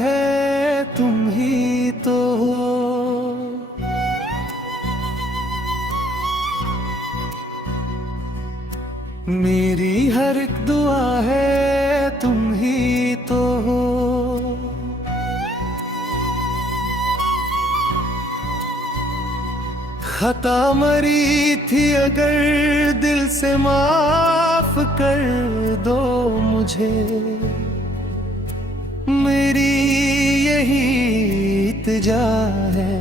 है तुम ही तो हो। मेरी हर एक दुआ है तुम ही तो हो। खता मरी थी अगर दिल से माफ कर दो मुझे। मेरी यही इल्तिजा है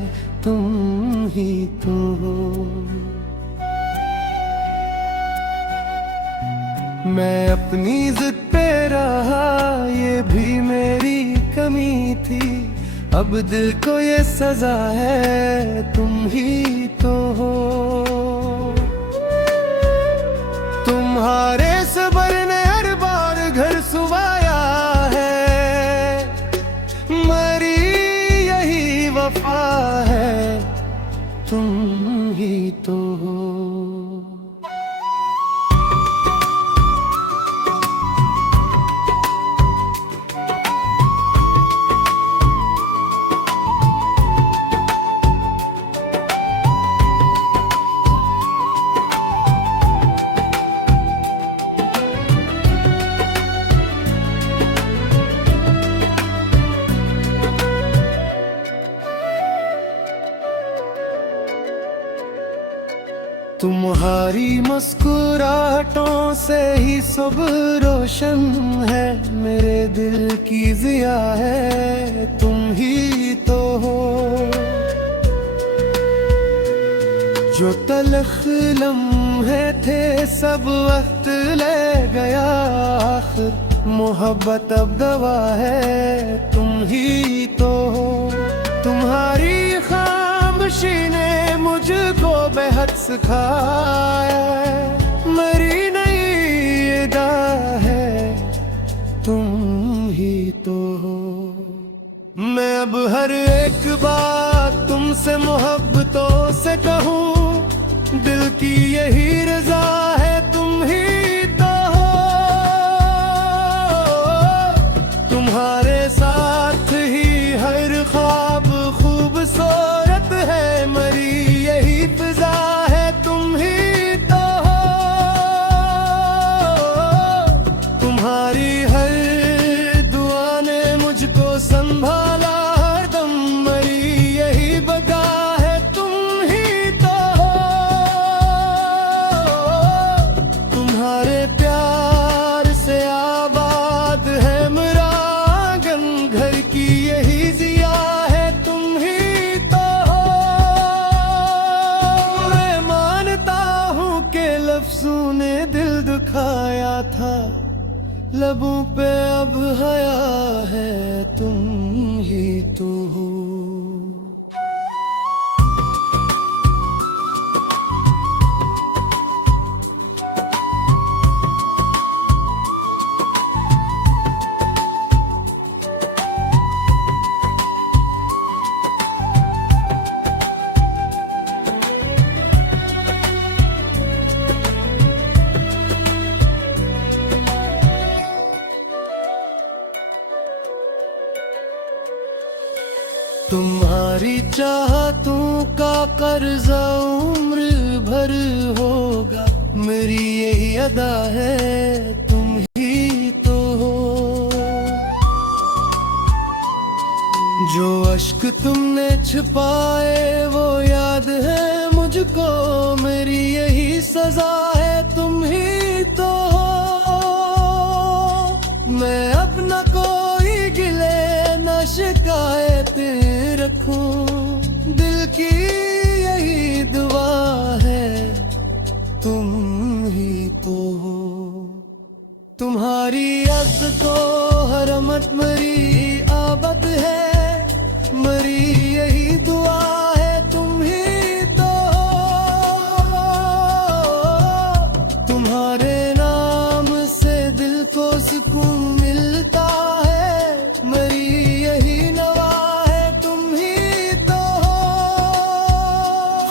तुम ही तो हो। मैं अपनी जिद पे रहा ये भी मेरी कमी थी। अब दिल को ये सजा है तुम ही तो हो। तुम्हारे सबर ने हर बार घर सुवाया है। मरी यही वफा है तुम ही तो हो। तुम्हारी मुस्कुराहटों से ही सुबह रोशन है। मेरे दिल की ज़िया है तुम ही तो हो। जो तलख लम्हे थे सब वक्त ले गया आखिर। मोहब्बत अब दवा है तुम ही तो हो। तुम्हारी खामोशी ने मुझको बेहद सिखाया है। मेरी नई अदा है तुम ही तो हो। मैं अब हर एक बात तुमसे मोहब्बतों से कहूँ। दिल की यही रजा है तुम ही तो हो। तुम्हारे साथ ही हर ख्वाब खूबसूरत है। मरी यही फिजा है तुम ही तो हो। तुम्हारी हर दुआ ने मुझको संभाला हरदम। मरी यही बगा है तुम ही तो हो। तुम्हारे प्यार से आबाद है मेरा आंगन। घर की यही ज़िया है तुम ही तो हो। मैं मानता हूँ कि लफ्ज़ों ने दिल दुखाया था। लबों पे अब हया है तुम ही तो हो। तुम्हारी चाहतों का कर्जा उम्र भर होगा। मेरी यही अदा है तुम ही तो हो। जो अश्क तुमने छिपाए वो याद है मुझको। मेरी यही सजा है तुम ही तो हो। मैं अपना कोई गिले न शिकायतें रखूं। दिल की यही दुआ है तुम ही तो हो। तुम्हारी अज़्ज़ को हरमत मरी आबद है। मरी यही दुआ है तुम ही तो हो। तुम्हारे नाम से दिल को सुकून मिलता है। मरी यही नवा है तुम ही तो हो।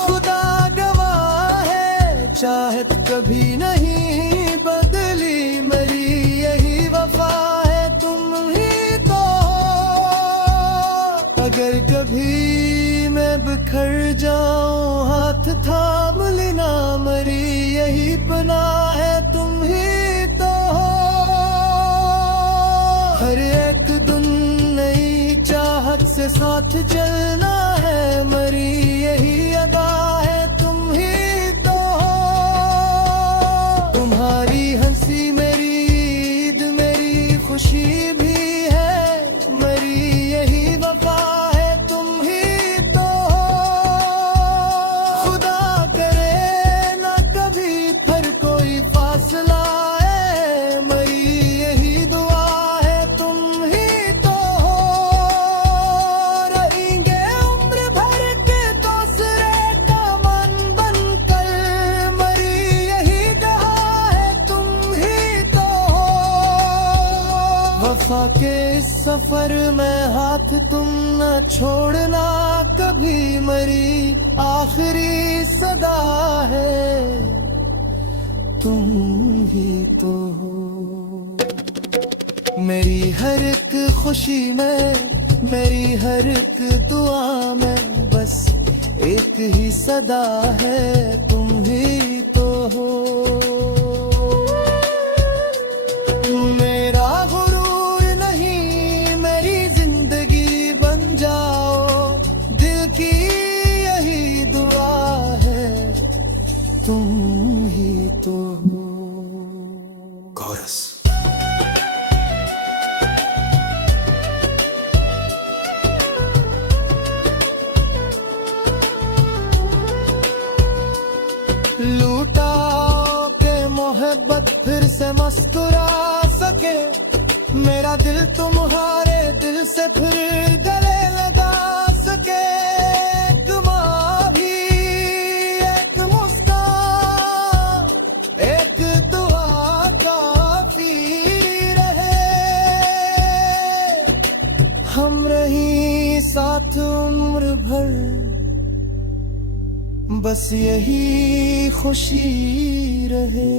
खुदा गवाह है चाहत कभी नहीं बदली। मरी यही वफा है तुम ही तो अगर कभी मैं बिखर जाऊं, हाथ थाम लेना मरी, यही पनाह है तुम ही तो हो। हर एक दिन नई चाहत से साथ चलना है मरी, यही अदा है तुम ही तो हो। तुम्हारी हंसी मेरी ईद, मेरी खुशी भी है मरी, यही वफा है तुम ही तो हो। खुदा करे ना कभी फिर कोई फासला है मरी, यही दुआ है तुम ही तो हो। रहेंगे उम्र भर के दूसरे का मन बनकर मरी, यही कहा है तुम ही तो हो। वफा के इस सफर में हाथ तुम न छोड़ना कभी मरी, आखिरी सदा है तुम ही तो हो। मेरी हर एक खुशी में, मेरी हर एक दुआ में बस एक ही सदा है तुम ही तो हो। मेरा गुरूर नहीं, मेरी जिंदगी बन जाओ, दिल की यही दुआ है तुम ही तो हो। कोरस। लूटा के मोहब्बत फिर से मुस्कुरा सके, मेरा दिल तुम्हारे दिल से फिर गले लगा सके। एक माँ भी एक मुस्कान, एक दुआ काफी रहे, हम रही साथ उम्र भर, बस यही खुशी रहे।